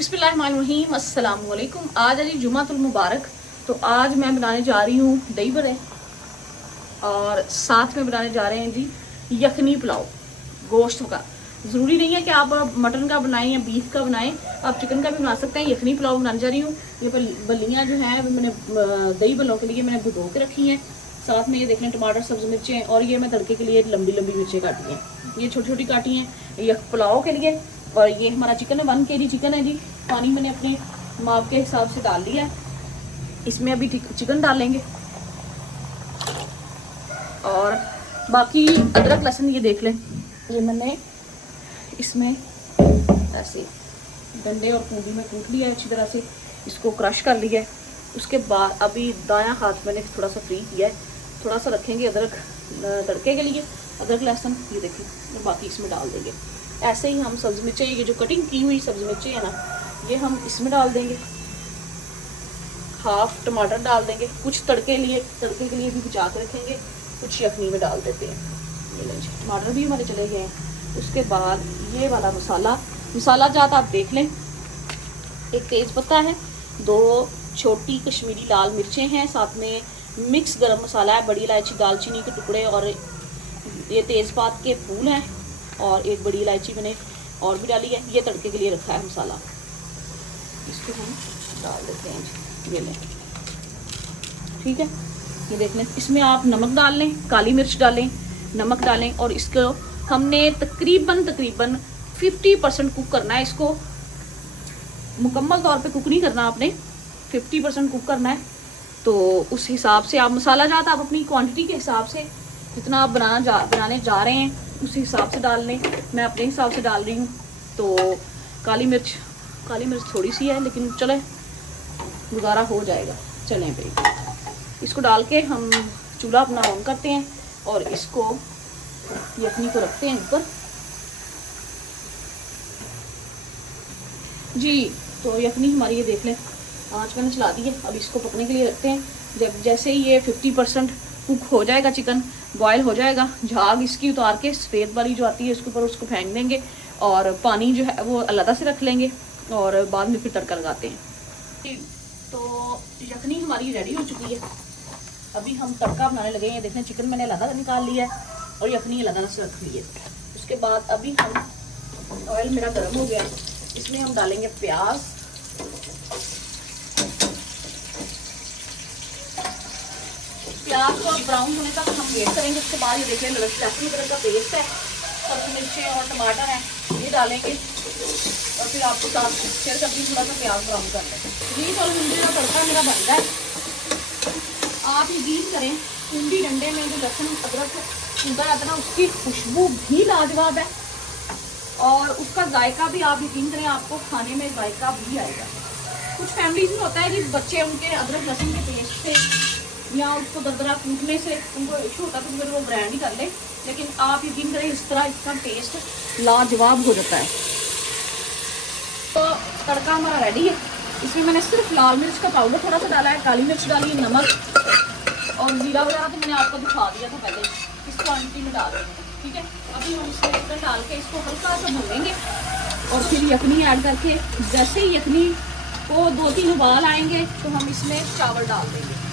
बिस्मिल्लाहिर्रहमानिर्रहीम, अस्सलाम वालेकुम। आज है जी जुमातुल मुबारक। तो आज मैं बनाने जा रही हूँ दही बड़े और साथ में बनाने जा रहे हैं जी यखनी पुलाव गोश्त का। ज़रूरी नहीं है कि आप मटन का बनाएं या बीफ का बनाएं, आप चिकन का भी बना सकते हैं। यखनी पुलाव बनाने जा रही हूँ। ये बल्लियाँ जो हैं मैंने दही बल्लों के लिए मैंने भिगो के रखी हैं। साथ में ये देख लें टमाटर, सब्ज़ मिर्चें, और ये मैं तड़के के लिए लंबी लंबी मिर्चें काटी हैं। ये छोटी छोटी काटी हैं यह पुलाव के लिए। और ये हमारा चिकन है, 1 kg चिकन है जी। पानी मैंने अपने माप के हिसाब से डाल लिया है। इसमें अभी चिकन डालेंगे और बाकी अदरक लहसुन ये देख लें, ये मैंने इसमें ऐसे डंडे और कूंडी में कूट लिया है अच्छी तरह से, इसको क्रश कर लिया है। उसके बाद अभी दायां हाथ मैंने थोड़ा सा फ्री किया है, थोड़ा सा रखेंगे अदरक तड़के के लिए, अदरक लहसुन ये देखिए, तो बाकी इसमें डाल देंगे। ऐसे ही हम सब्ज़ मिर्चें, ये जो कटिंग की हुई सब्ज़ मिर्चें है ना, ये हम इसमें डाल देंगे। हाफ टमाटर डाल देंगे, कुछ तड़के के लिए भी बचा कर रखेंगे, कुछ यखनी में डाल देते हैं। ये लीजिए टमाटर भी हमारे चले गए हैं। उसके बाद ये वाला मसाला जात आप देख लें, एक तेज़ पत्ता है, 2 छोटी कश्मीरी लाल मिर्चें हैं, साथ में मिक्स गरम मसाला है, बड़ी इलायची, दालचीनी के टुकड़े और ये तेज़पात के फूल हैं, और एक बड़ी इलायची मैंने और भी डाली है। ये तड़के के लिए रखा है मसाला, इसको हम डाल देते हैं जी। ये लें, ठीक है, ये देख लें। इसमें आप नमक डाल लें, काली मिर्च डालें, नमक डालें, और इसको हमने तकरीबन 50% कुक करना है। इसको मुकम्मल तौर पे कुक नहीं करना, आपने 50% कुक करना है। तो उस हिसाब से आप मसाला जात आप अपनी क्वांटिटी के हिसाब से जितना आप बनाने जा रहे हैं उस हिसाब से डाल लें। मैं अपने हिसाब से डाल रही हूँ। तो काली मिर्च थोड़ी सी है, लेकिन चले गुजारा हो जाएगा। चलें भाई, इसको डाल के हम चूल्हा अपना ऑन करते हैं और इसको यखनी को रखते हैं ऊपर जी। तो यखनी हमारी ये देख लें, आँच मैंने चला दी है। अब इसको पकने के लिए रखते हैं। जब जैसे ही ये 50% कुक हो जाएगा, चिकन बॉयल हो जाएगा, झाग इसकी उतार के सफ़ेद वाली जो आती है उसके ऊपर उसको फेंक देंगे, और पानी जो है वो अलग से रख लेंगे, और बाद में फिर तड़का लगाते हैं। तो यखनी हमारी रेडी हो चुकी है। अभी हम तड़का बनाने लगे हैं। देखें, चिकन मैंने अलग निकाल लिया है और यखनी अलग से रख ली है। उसके बाद अभी हम, ऑयल मेरा गर्म हो गया है, इसमें हम डालेंगे प्याज, प्याज को ब्राउन होने तक हम वेट करेंगे। उसके बाद ये देखिए लहसुन अदरक का पेस्ट है, सब्ज़ मिर्चें और टमाटर हैं, ये डालेंगे, और फिर आपको साथ शेयर करके थोड़ा सा प्याज ब्राउन कर लें। 20 और भिंडी का तड़का मेरा बन रहा है। आप यकीन करें, कुंडी डंडे में जो लहसुन अदरक कूटा जाता है ना, उसकी खुशबू भी लाजवाब है, और उसका जायका भी आप यकीन करें आपको खाने में जायका भी आएगा। कुछ फैमिलीज में होता है कि बच्चे उनके अदरक लहसुन के पेस्ट से या उसको दरदरा कूटने से उनको इशू होता है, तो फिर वो ग्राइंड ही कर ले। लेकिन आप यकीन करें, इस तरह इसका टेस्ट लाजवाब हो जाता है। तो तड़का हमारा रेडी है। इसमें मैंने सिर्फ लाल मिर्च का पाउडर थोड़ा सा डाला है, काली मिर्च डाली, नमक और जीरा वगैरह तो मैंने आपको दिखा दिया था पहले। इस क्वान्टिटी में डाल देंगे, ठीक है। अभी हम इसमें चिकन डाल के इसको हल्का सा भूनेंगे, और फिर यखनी ऐड करके, जैसे ही यखनी को 2-3 उबाल आएंगे तो हम इसमें चावल डाल देंगे।